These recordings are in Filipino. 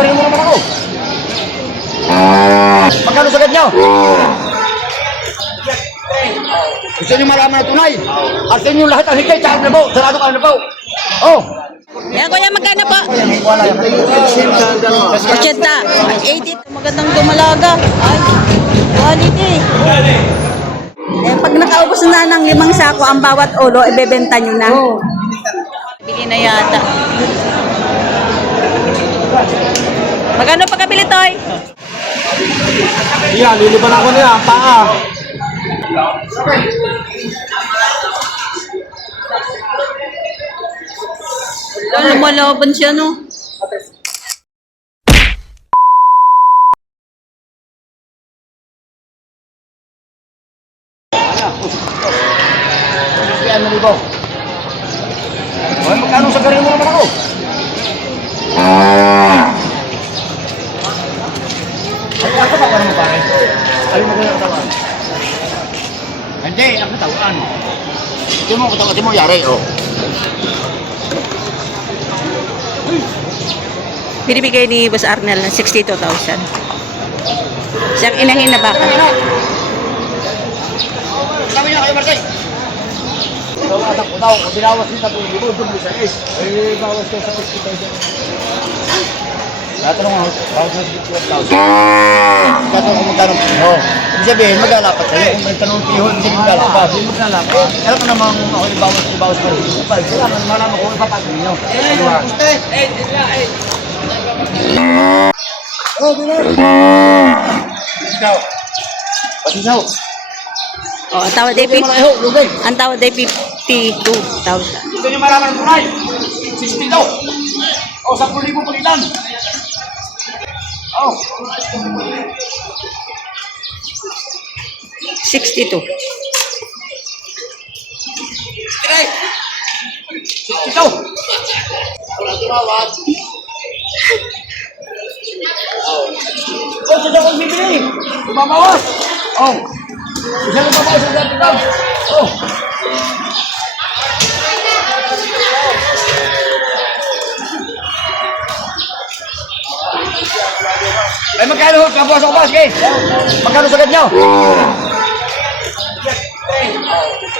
sasarin mo naman ako. Magkano sagad nyo? Gusto nyo malaman na tunay? At sa inyo lahat ang higay, tsaka na po, sarado ka na po. Oh! Yan kuya, magkano po? 80. 80. Magandang dumalaga. Ay, quality. Eh, pag nakaubos na ng 5 sako ang bawat ulo, ibebenta nyo na. Bigyan na yata. Magkano pa kabili, Toy? Yan, liliban ako nila, paa. Lumalaban siya, no? Kaya nalibo. Hoy, magkano sasarin mo naman ako? Ay, ako ba mo pare? Alin mo kaya katawan? Hindi, ako katawan. Ito mo yari, oh. Binibigay ni Boss Arnel ng 62,000. Siyang inahin na baka. Sabi niya kayo, Marcay. Atak ko daw, kung binawas nito po, hindi mo dubli sa is. Eh, bawas ko sa 60,000. Natanong ako, bawas na 60,000. Natanong ko magkano piho. Ibig sabihin, mag-alapat sa'yo. Kung may tanong piho, ibig sabihin mag-alapat. Hindi mag-alapat. Kaya ko namang ako ibawas pa rin. Kaya malaman ko, ipapagin nyo. Oh, bilang! Ikaw. Pasisaw. Oh, ang tawad ay 52,000. Ang tawad ay 52,000. Gusto niyo malaman ng tunay? 60 daw. O, 10,000 palitan. Oh. 62. Try. 60 daw. Wala tumawad. Oh, saan akong bibili? Bumabawas. Oh. Isa lang babawas ang dati daw. Oh. Ay, magkano kabuas ako, Baske? Magkano sagad nyo?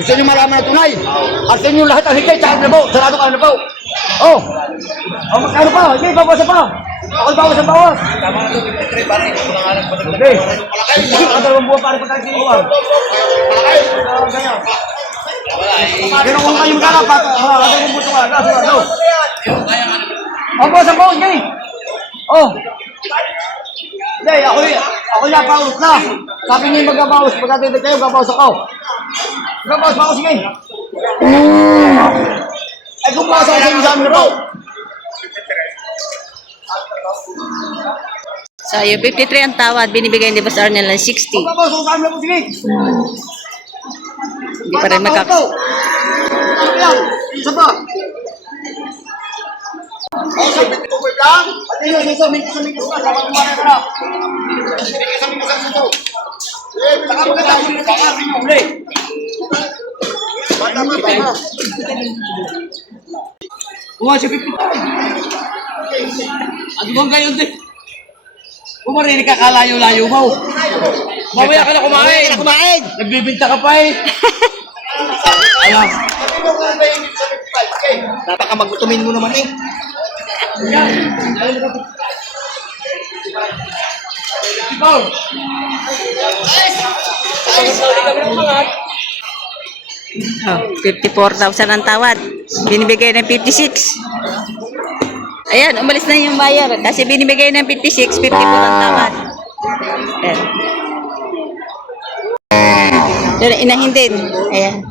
Gusto nyo malaman na tunay? At sa inyo lahat ang higay, tsaka na po, sarado ka na po. Oh! Oh, magkano pa? Hindi, babawasan pa. Ako'y bawasan bawas. Tama na ito, 53 pare. Ito lang alam ko. Okay. Ang dalawang buwan pare pagkain sa iwan. Pero kung kayo magkalapat, ang buto ka, kaso ano? Ang bawasan bawas, hindi. Oh! Hindi, ako'y napaulot na. Sabi niyo magabawas, pagkatibig kayo, gabawas ako. Gabawas pa ako, sige. Ay, kung bawas ako sa inyo sa amin raw. So, yung 53 ang tawad, binibigay ni Boss Arnel ng 60. Gabawas ako sa amin raw, sige. Hindi pa rin magkak... Isa pa. Oh, sabi ko ko lang. Pati yun, isa, mintis ka. Sama kumain ka na. Mintis ka ito. Eh, baka magkatapos na ka. Uli. Bata pa, bata. Buwan siya 50. Ano bang gayon din? Kung marinig ka kalayo-layo mo. Mamaya ka na kumain. Nagbibinta ka pa eh. Alam. Napaka magutumin mo naman eh. Oh, 54,000 ang tawad. Binibigay ng 56. Ayan, umalis na yung bayar. Kasi binibigay ng 56, 54 ang tawad. Ayan. Doon, inahin din. Ayan.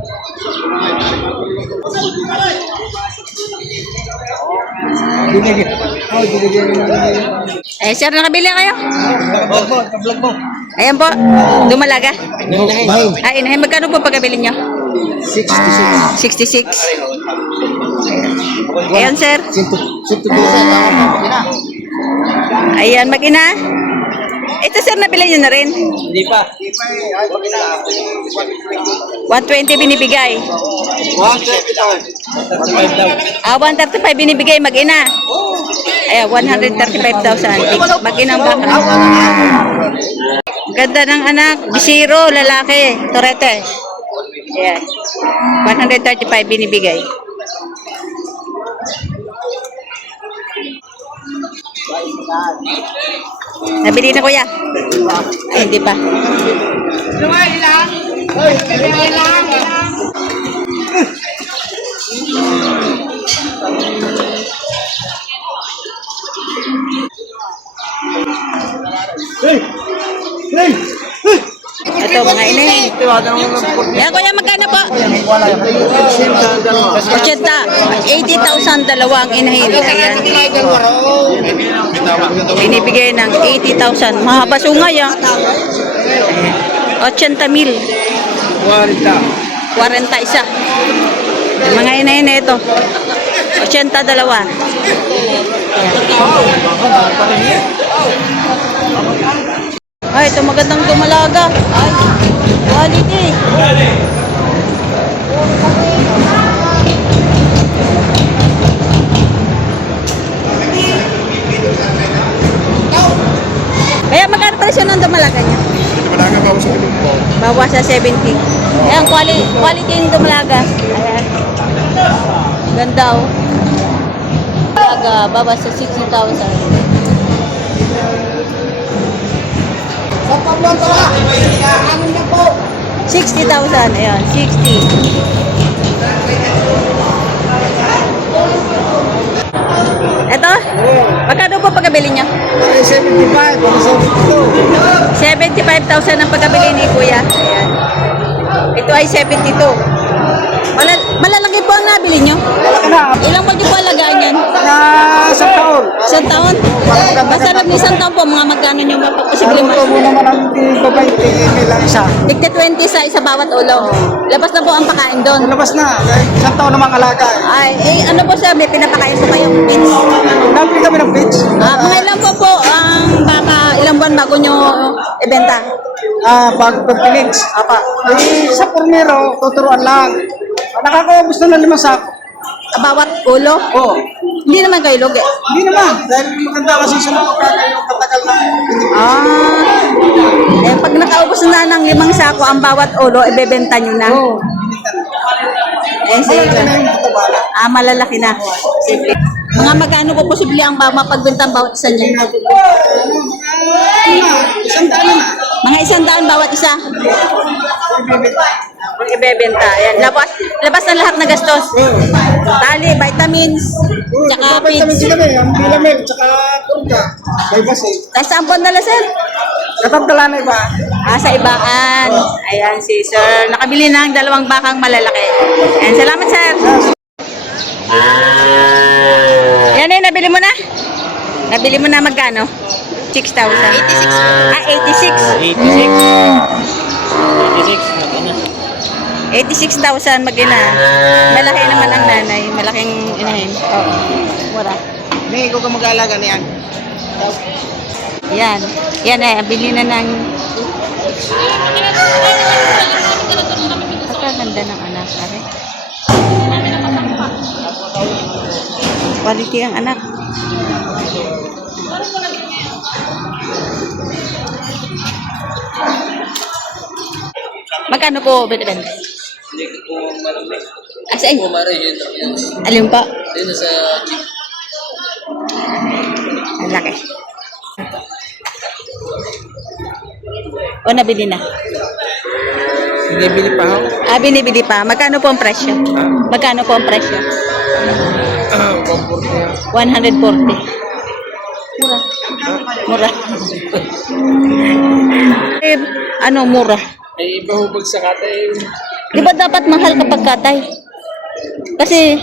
Eh, sir, nakabili kayo? Vlog mo. Ayan po, dumalaga. Ay, inahin. Magkano po pagkabili nyo? 66. Ayan, sir. Ayan, mag-ina. Ito, sir, nabili nyo na rin. Hindi pa. 120 binibigay. 135 daw. 135 binibigay, mag-ina. Ayan, 135,000. Mag-inang baka. Ganda ng anak. Bisiro, lalaki. Torete. Ayan. 135 binibigay. Nabili na kuya? Ay, hindi pa. Ito, mga inay. Yan, kuya, magkano po? 80. 80,000 dalawa ang inahin. Ayan. Binibigay ng 80,000. Mahaba sungay, ah. 80,000. 40 isa. Yung mga inahin na ito. 80 dalawa. Ay, ito magandang dumalaga. Ay, quality. Kaya magkano presyo ng dumalaga niya? Dumalaga ba sa ilong po? Bawas sa 70. Ayan, quality yung dumalaga. Ayan. Ganda, oh. Dumalaga, bawas sa 60,000. 60,000, ayan, 60. Ito, magkano po pagkabili niya? 75,000 ang pagkabili ni Kuya. Ayan. Ito ay 72. Malalaki po ang nabili niyo? Ilang pag po alagaan yan? Isang taon. Isang taon? Basta lang isang taon po, mga magkano niyo mapaposible Ito mo naman ang babay, lang isa. Tigta 20 sa isa bawat ulo. Labas na po ang pakain doon. Labas na. Isang taon namang alaga. Ay, ano po sir, may pinapakain po kayong pits? Nabili kami ng pitch. Mga ilan po ang baka ilang buwan bago nyo ibenta? Pag pagpiligs. Sa pormero, tuturuan lang. Nakakaubos na ng 5 sako. Bawat ulo? Oo. Hindi naman kayo lugi. Hindi naman. Dahil maganda kasi sa mga katagal na. Eh, pag nakaubos na ng 5 sako ang bawat ulo, ibebenta nyo na. Oo. Eh, sige. Ito na yung katabala. Malalaki na. Sige. Mga magkano po posible ang mapagbenta ang bawat isa niya? Isang taon na. Mga 100 bawat isa. Ang ibebenta. Ayan. Labas na lahat na gastos. Tali, vitamins, tsaka Vitamins feeds. kami. Ang bilamig, tsaka kurga. May basi. Tapos saan po nala, sir? Katabdala na iba. Sa ibaan. Ayan si sir. Nakabili ng 2 bakang malalaki. Ayan, salamat sir. Yan eh, nabili mo na? Nabili mo na magkano? 6,000. 86. 86,000 mag-ina. Malaki naman ang nanay. Malaking inahin. Oo. Mura. Hindi, ikaw ka mag-aalaga na yan. Yan. Yan eh, bili na ng... Pagkaganda ng anak. Are. Quality ang anak. Magkano po binibenta? Saan? Alin pa? Yun sa jeep. Ang laki. O, nabili na. Binibili pa ako. Binibili pa. Magkano po ang presyo? Magkano po ang presyo? 140. Mura. Mura. Mura. Ay, iba hubog sa katay. Di ba dapat mahal kapag katay? Kasi,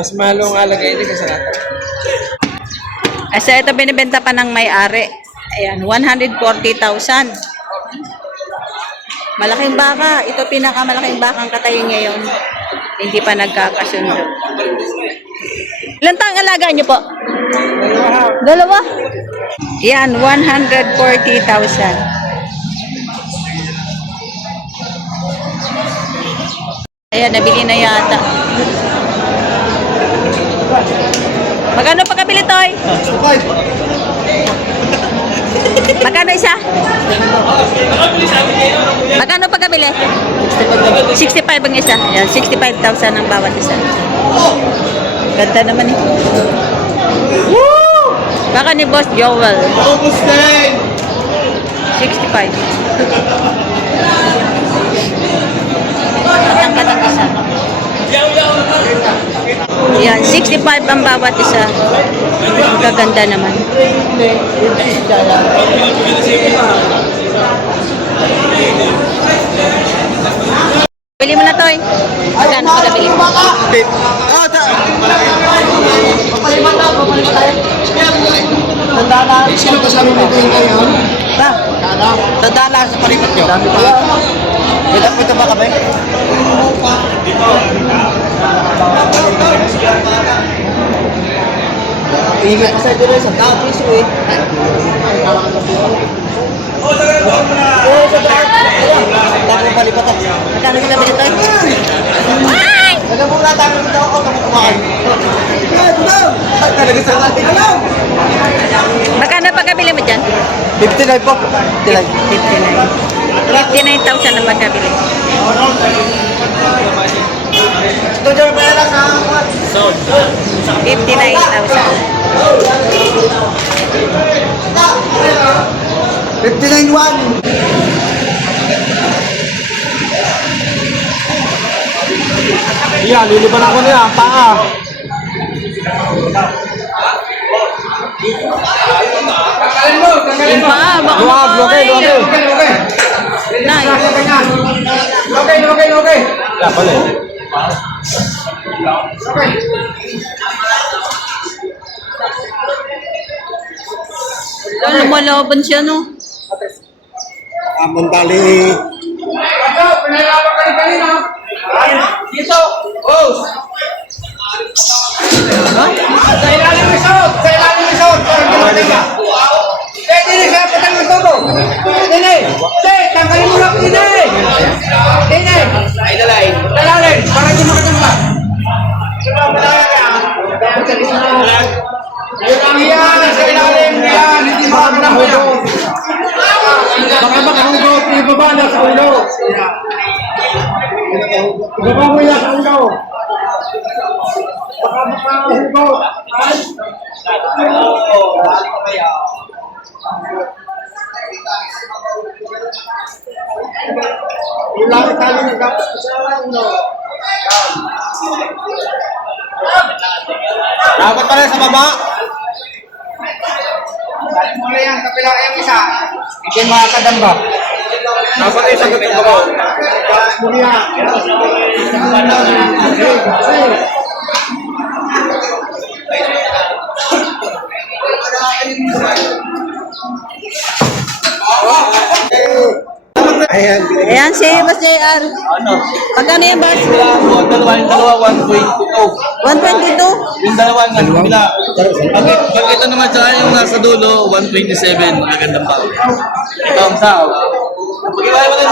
Mas mahal ang alagay din sa katay. ito binibenta pa ng may-ari. Ayan, 140,000. Malaking baka. Ito pinakamalaking bakang katayin ngayon. Hindi pa nagkakasundo. Ilan taong alaga niyo po? Dalawa. Yan, 140,000. Ayan, nabili na yata. Magkano pa pagkabili, Toy? Magkano isa? Magkano pagkabili? 65 ang isa. Ayan, 65,000 ang bawat isa. Ganda naman eh. Baka ni Boss Joel. 65. Katang-katang isa. Yan, 65 ang bawat isa. Gaganda naman. Bili mo na, Toy. Magkano pagkabili? Sino ba sabi mo ito kayo? Tandaan sa palipat nyo. Dami pa. Ilan po ito ba kami? Ingat sa dito sa tao, piso eh. Dami palipat ako. Magkano pagkabili, Toy? Alam mo na tayo dito ako kumain. Talaga sa akin. Alam! Magkano pagkabili mo dyan? 59 po. 59. 59,000 ang pagkabili. Ito dyan pa lang sa 59,000. 59-1. Yan, liliban ako niya. Paa. Yung paa, baka Luwag, okay. Nice. Okay. Wala pala eh. Lumalaban siya, no? Mandali. Baka makahugot, ibaba na sa ulo. Ibaba mo yan sa ulo. Baka makahugot. Wala ka tali ng dapat sa ulo. Dapat pala sa baba. Balik mo na yan, kapila yung isa. Hindi makakadamba. Dapat ay sagot yung baba. Balik mo na yan. Ayan si Boss JR. Magkano yan, Boss? Yung dalawa, 122. 122? Yung dalawa nga, kabila. Pag ito naman sa yung nasa dulo, 127. Magandang pa. Ito ang sao. Pag-iwala mo na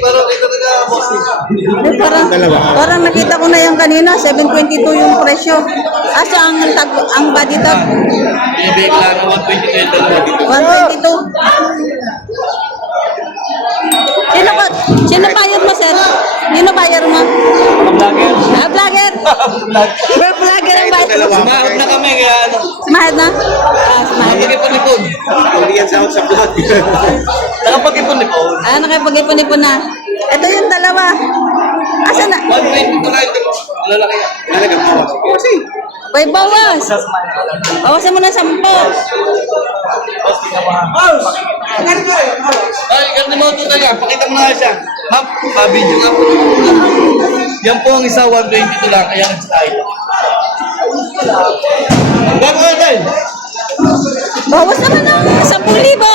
pero ito na bossing. Parang nakita ko na yung kanina, 722 yung presyo. Asa ang body tag? Binibig lang ng 122 yung dalawa dito. 122. Sino bayar mo, sir? Sino bayar mo? Vlogger. Vlogger. We're vlogger ang bayar. Sumahod na kami kaya ano. Sumahad na? Sumahad. Nakapag-ipon-ipon. Pagbigan sa out sa vlog. Nakapag-ipon-ipon. Nakipag-ipon-ipon na. Ito yung dalawa. Asa na? 122 na ito. Lalaki yan. Lalagyan mo. Kasi. May bawas. Bawasan mo na 10. Ay, ganun mo ito talaga. Pakita mo na nga siya. Ma'am, video nga po. Yan po ang isa, 122 lang. Kaya nag-style. Bago ka tayo. Bawas naman ng 10,000.